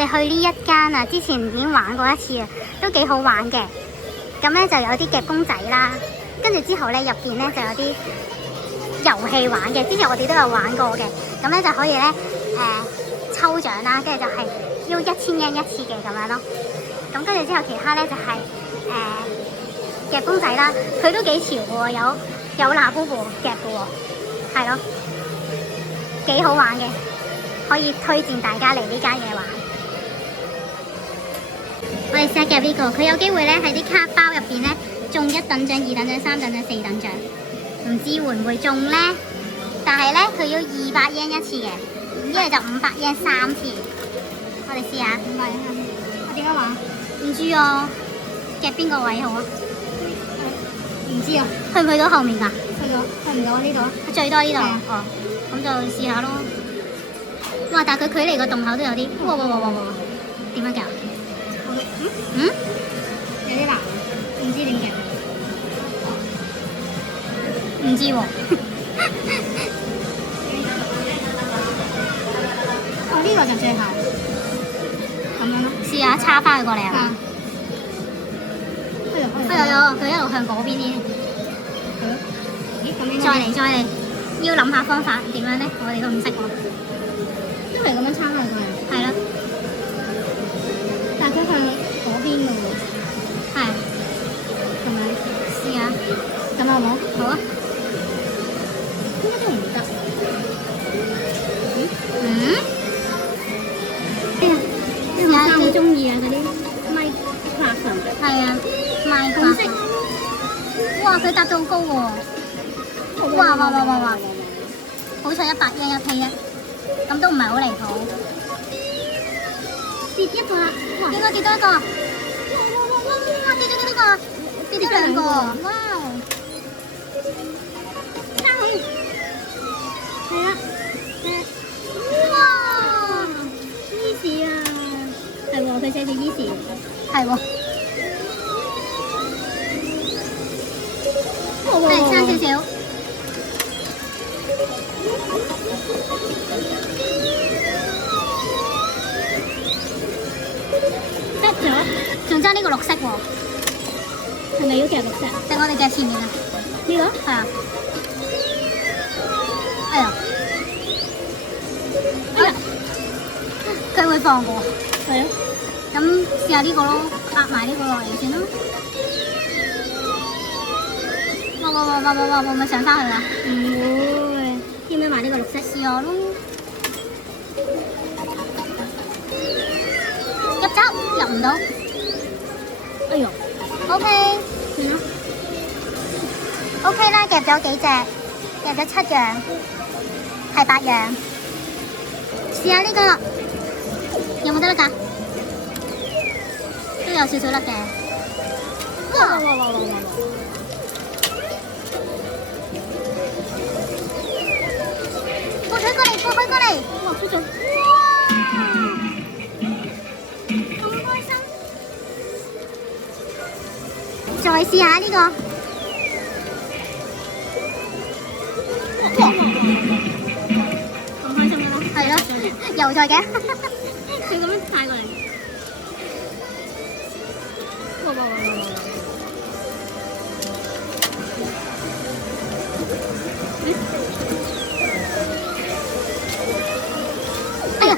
我哋去呢一間啊，之前已經玩過一次啊，都幾好玩嘅。咁咧就有啲夾公仔啦，跟住之後咧入邊咧就有啲遊戲玩嘅。之前我哋都有玩過嘅。咁咧就可以咧抽獎啦，跟住就係要1000yen一次嘅咁樣咯。咁跟住之後其他咧就係夾公仔啦，佢都幾潮喎，有拿布布夾嘅喎，係咯，幾好玩嘅，可以推薦大家嚟呢間嘢玩。我哋試下夾呢個，佢有機會咧喺啲卡包入邊咧中1等獎、2等獎、3等獎、4等獎，唔知會唔會中咧？但係咧佢要200 yen一次嘅，一係就500 yen 3次。我哋試下，我點樣玩？唔知啊，夾邊個位好啊？唔知啊，去唔去到後面㗎？去唔到呢度？最多呢度。哦，咁就試下咯。哇！但係佢距離個洞口都有啲，哇！點樣夾？有啲難，唔知點夾。唔知喎。哦，呢個就最後。咁樣咯。試下叉翻佢過嚟啊！佢一路向嗰邊呢。再嚟，要諗下方法點樣咧？我哋都唔識喎。都係咁樣叉開佢。係咯。但係佢向嗰邊嘅喎。係。係咪？試下。咁好唔好？好啊。應該都唔得。試下你中意啊嗰啲咪拍神。係啊，咪紅色。哇！佢搭到好高喎。哇！好彩100 yen 一批啊，咁都唔係好離譜。跌一個啦，應該跌多一個。哇！跌咗幾多個？跌咗2個。哇！加佢。係啊。哇 ！easy 啊。係喎，佢寫住 easy。係喎。係差少少。得咗，仲爭呢個綠色喎，係咪要夾綠色？定我哋夾前面啊？呢個？係啊。哎呀！佢會放嘅喎。係啊。咁試下呢個咯，壓埋呢個落嚟先咯。會唔會上翻去啊？唔會。要唔要埋呢個綠色？試下咯。入走，入唔到。哎呦 ，OK， 算啦。OK 啦，夾咗幾隻，夾咗7樣，係8樣。試下呢個，有冇得甩㗎？都有少少甩嘅。哇！撥佢過嚟！哇，出咗！哇！咁開心！再試下呢個。哇！咁開心嘅啦。係咯，又再嘅。佢咁樣帶過嚟。哎呀！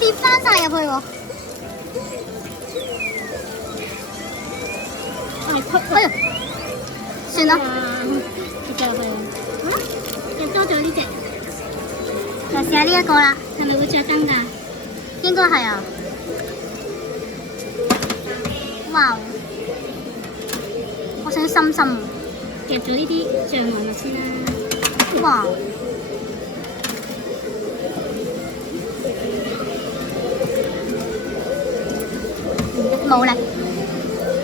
跌翻晒入去喎。哎呀！算啦，跌咗入去。入多咗呢隻。就試下呢一個啦，係咪會着燈㗎？應該係啊。哇！我想深深夾咗呢啲醬落去先啦。哇！冇力，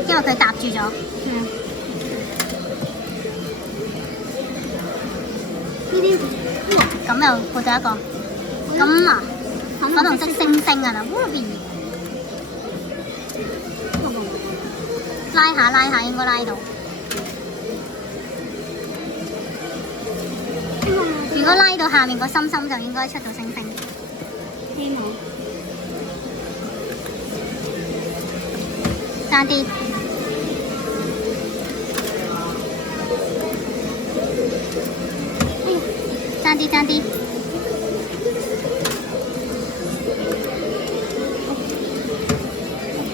因為佢搭住咗。呢啲咁又撥咗一個。咁啊，粉紅色星星啊啦 ，Ruby。拉下，應該拉到。如果拉到下面個心心就應該出到星星。希望。爭啲。爭啲爭啲。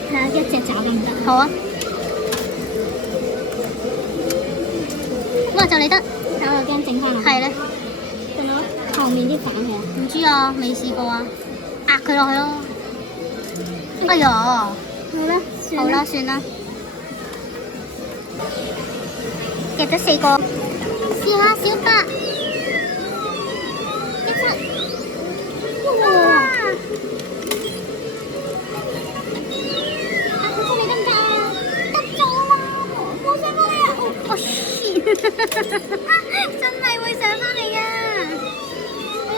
睇下一隻爪得唔得？好啊。哇！就嚟得，但我又驚整翻落。係咧。仲有後面啲反嘅。唔知啊，未試過啊。壓佢落去咯。哎呀！好啦，好啦，算啦。夾咗4個，試下小白。一隻。哇！佢出嚟得唔得啊？得咗啦！冇上翻嚟啊！我真係會上翻嚟㗎！哎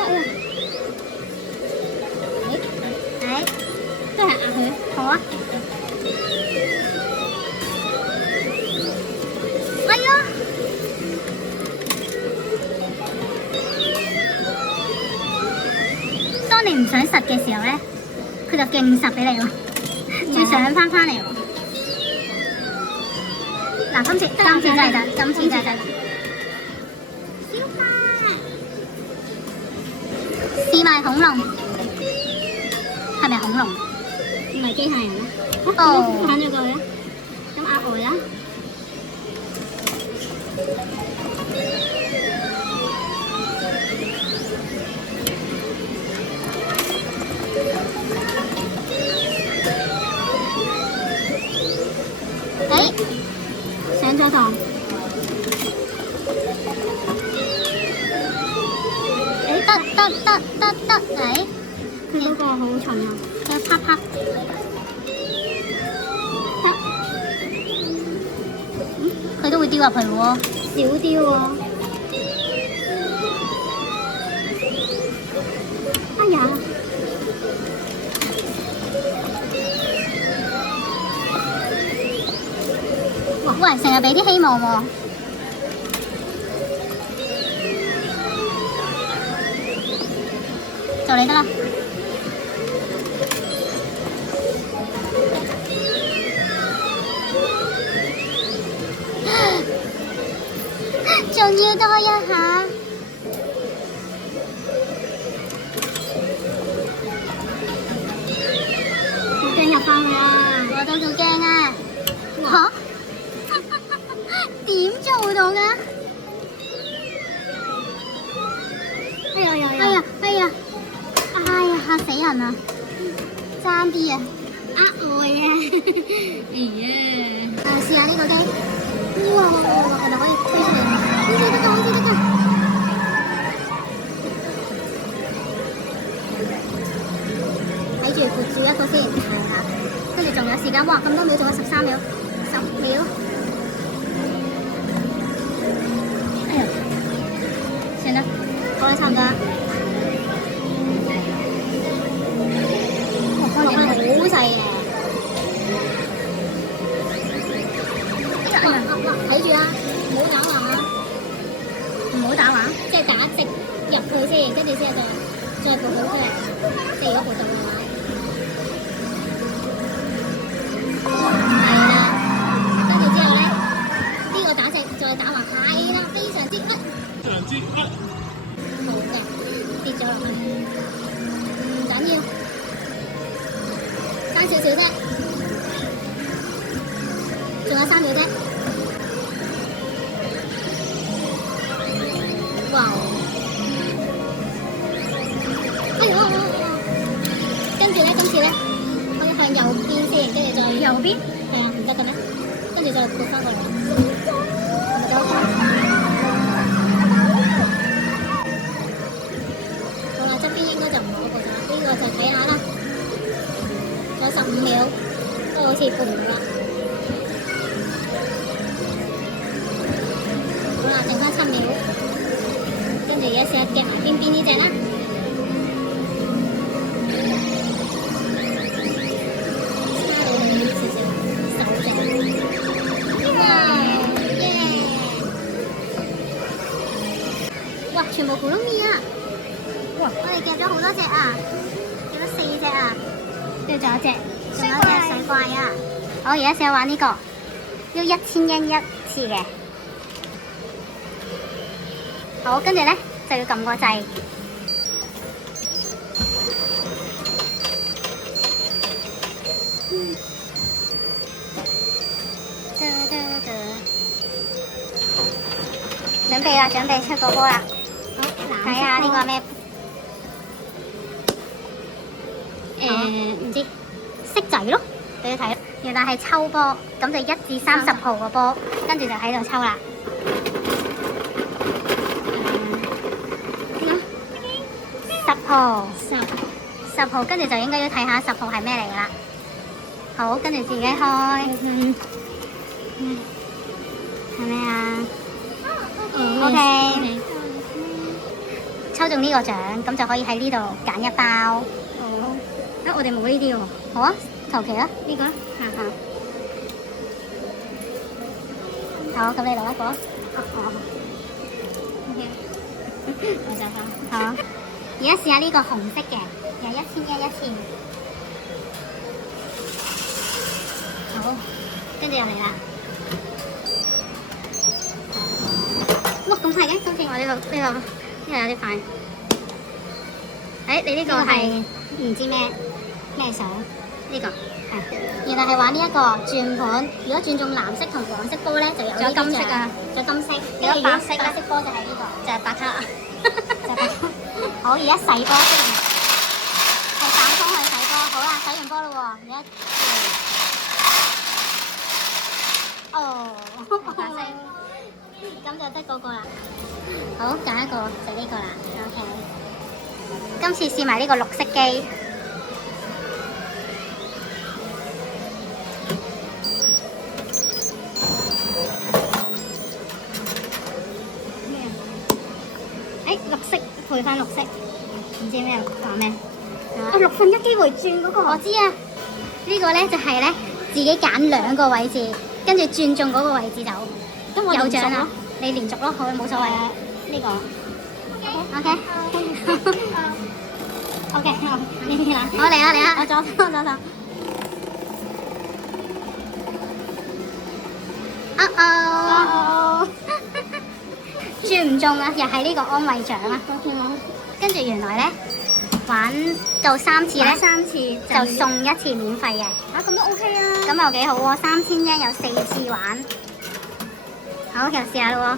呀哎呀！都係壓佢。好啊！哎呀！當你唔想實嘅時候咧，佢就勁實俾你喎，要上翻嚟喎。嗱，今次真係得，今次真係得。小白，試埋恐龍，係咪恐龍？唔係機械人啦。哦，揀咗過去啦。咁壓外啦。上咗堂。得，佢嗰個好重啊，佢啪啪。得，佢都會丟入去喎，少丟喎。哎呀！喂，成日俾啲希望喎。就你得啦。仲要多一下。好驚入翻去啊！我都好驚啊！嚇？點做到㗎？哎呀！嚇死人啊！爭啲啊！呃我嘅。哎呀！試下呢個機。哇！係咪可以推出嚟？好似得㗎。睇住撥住一個先，係啦。跟住仲有時間，哇！咁多秒，仲有13秒，10秒。哎呀！算啦，好啦，差唔多啦。好細嘅。睇住啊，唔好打橫啊！唔好打橫，即係打直入去先，跟住之後再撥好出嚟。即係如果撥到嘅話，係啦。跟住之後咧，呢個打直，再打橫，係啦，非常之好嘅，跌咗落去，唔緊要。爭少少啫，仲有3秒啫。哇！哎呀！跟住咧，今次咧，可以向右邊先，跟住再右邊。係啊，唔得嘅咩？跟住再撥翻過嚟。好啦，側邊應該就唔可撥啦，呢個就睇下啦。仲有15秒，都好似撥唔到啦。好啦，剩翻7秒，跟住而家試下夾埋邊邊呢隻啦。差到去少少，10隻。哇！全部咕嚕咪啊！哇！我哋夾咗好多隻啊，夾咗4隻啊，跟住仲有隻水怪啊！我而家試下玩呢個，要1000yen一次嘅。好，跟住咧就要撳個掣。準備啦，準備出個波啦。好，睇下呢個咩？唔知色仔咯，俾你睇咯。原來係抽波，咁就1至30號個波，跟住就喺度抽啦。10號，10號，跟住就應該要睇下10號係咩嚟噶啦。好，跟住自己開。係咩啊？OK，抽中呢個獎，咁就可以喺呢度揀一包。哦，我哋冇呢啲喎。好啊，求其啦，呢個。好，咁你攞一個。OK， 我就收。好，而家試下呢個紅色嘅，又1000yen一次。好，跟住又嚟啦。哇，咁快嘅，今次我呢個有啲快。你呢個係唔知咩相？呢個係原來係玩呢一個轉盤。如果轉中藍色同黃色波咧，就有呢啲獎。金色啊，仲有金色。如果白色波就係呢個，就係白卡。就係白卡。好，而家洗波先，係反方去洗波。好啦，洗完波啦喎，而家白色。咁就得嗰個啦。好，揀一個就呢個啦。OK。今次試埋呢個綠色機。綠色配翻綠色，唔知咩話咩？1/6機會轉嗰個。我知啊，呢個咧就係咧自己揀2個位置，跟住轉中嗰個位置就有獎啦。你連續咯，好冇所謂啊。呢個 OK， 呢邊啦。好，嚟啊！我左手。轉唔中啊！又係呢個安慰獎啊！跟住原來咧玩到3次咧，3次就送1次免費嘅。咁都 OK 啊！咁又幾好喎，3000yen有4次玩。好，又試下咯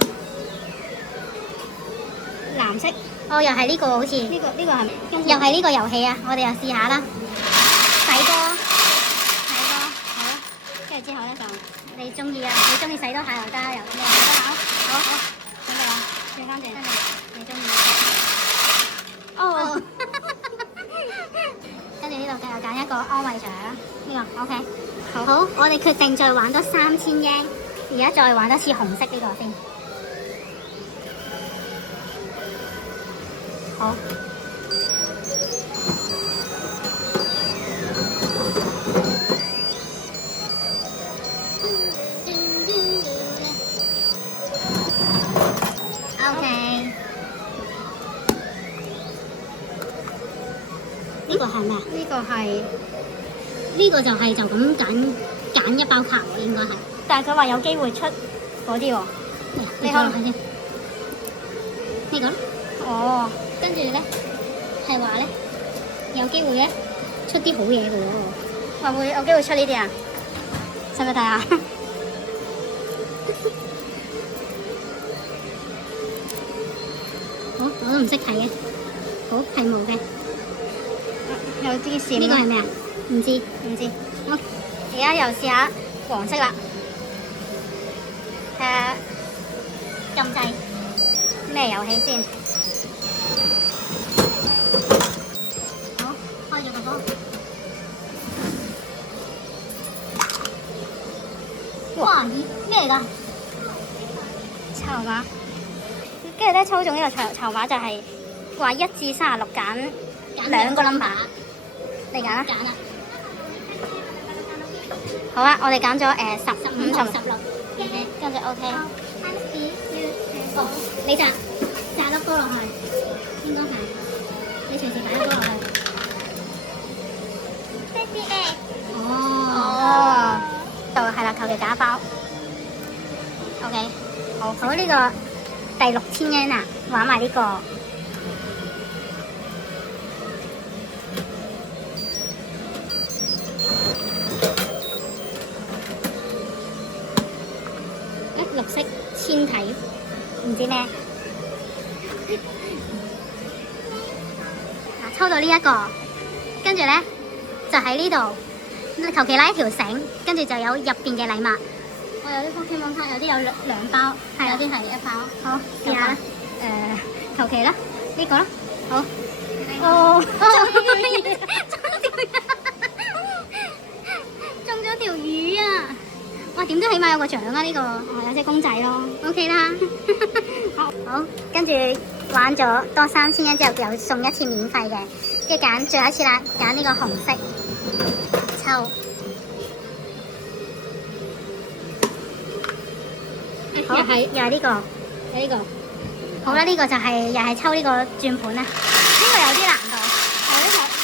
喎。藍色。哦，又係呢個好似。呢個係咪？又係呢個遊戲啊！我哋又試下啦。洗波。好。跟住之後咧就你中意啊！你中意洗多下又得，又你洗多下。好。準備啦，轉翻轉，你中意。跟住呢度又揀一個安慰獎，呢個 OK。好，我哋決定再玩多3000yen，而家再玩多次紅色呢個先。好。呢個係咩啊？呢個就係就咁揀一包卡喎，應該係。但係佢話有機會出嗰啲喎。你可能睇先。呢個咯。哦。跟住咧係話咧有機會咧出啲好嘢嘅喎。話會有機會出呢啲啊？使唔使睇下？好，我都唔識睇嘅。好，係冇嘅。有啲閃。呢個係咩啊？唔知。我而家又試下黃色啦。撳掣。咩遊戲先？好，開咗個波。哇！咩嚟㗎？籌碼。跟住咧抽中呢個籌碼就係話1至36揀2個 number。你揀啦。揀啦。好啊，我哋揀咗15同16。跟住 OK。你擲粒波落去，應該係。你隨時擺粒波落去。哦。哋揀一包。OK， 好呢個第6000 yen 啊，玩埋呢個。綠色纖體，唔知咩。抽到呢一個，跟住咧就喺呢度，求其拉一條繩，跟住就有入邊嘅禮物。我有啲 Pokemon 卡，有啲有兩包，有啲係一包。好，試下啦。求其啦，呢個啦。好。哦，中咗條魚啊！哇，點都起碼有個獎啊！呢個有隻公仔咯 ，OK 啦。好，跟住玩咗多3000 yen之後，又送一次免費嘅，跟住揀最後一次啦，揀呢個紅色抽。好，又係呢個，有呢個。好啦，呢個就係又係抽呢個轉盤啦。呢個有啲難度，有啲難度。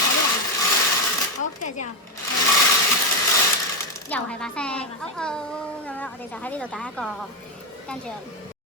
好，跟住之後。又係把聲，咁樣我哋就喺呢度揀一個，跟住